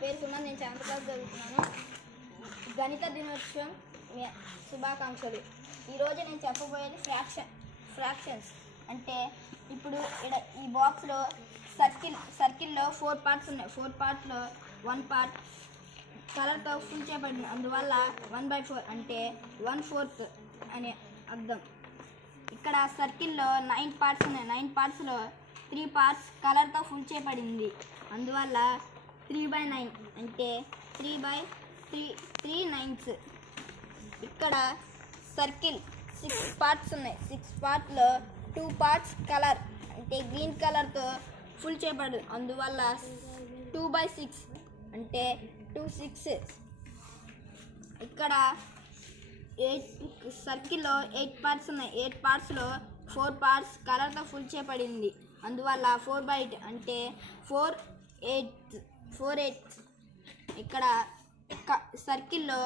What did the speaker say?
పేరు సుమన్, నేను 7th class చదువుతున్నాను. గణిత దినోత్సవం శుభాకాంక్షలు. ఈరోజు నేను చెప్పబోయేది ఫ్రాక్షన్స్. అంటే ఇప్పుడు ఈ బాక్స్లో సర్కిల్లో 4 పార్ట్స్ ఉన్నాయి. 4 పార్ట్స్లో 1 పార్ట్ కలర్తో ఫుల్ చేయబడింది, అందువల్ల 1/4 అంటే 1/4 అనే అర్థం. ఇక్కడ సర్కిల్లో 9 పార్ట్స్ ఉన్నాయి. 9 పార్ట్స్లో 3 పార్ట్స్ కలర్తో ఫుల్ చేయబడింది, అందువల్ల 3/9 అంటే 3 నైన్స్. ఇక్కడ సర్కిల్ 6 పార్ట్స్ ఉన్నాయి. 6 పార్ట్స్లో 2 పార్ట్స్ కలర్ అంటే గ్రీన్ కలర్తో ఫుల్ చేయబడింది, అందువల్ల 2/6 అంటే 2 6. ఇక్కడ సర్కిల్లో 8 పార్ట్స్ ఉన్నాయి. 8 పార్ట్స్లో 4 పార్ట్స్ కలర్తో ఫుల్ చేయబడింది, అందువల్ల 4/8 అంటే 4/8. ఇక్కడ సర్కిల్లో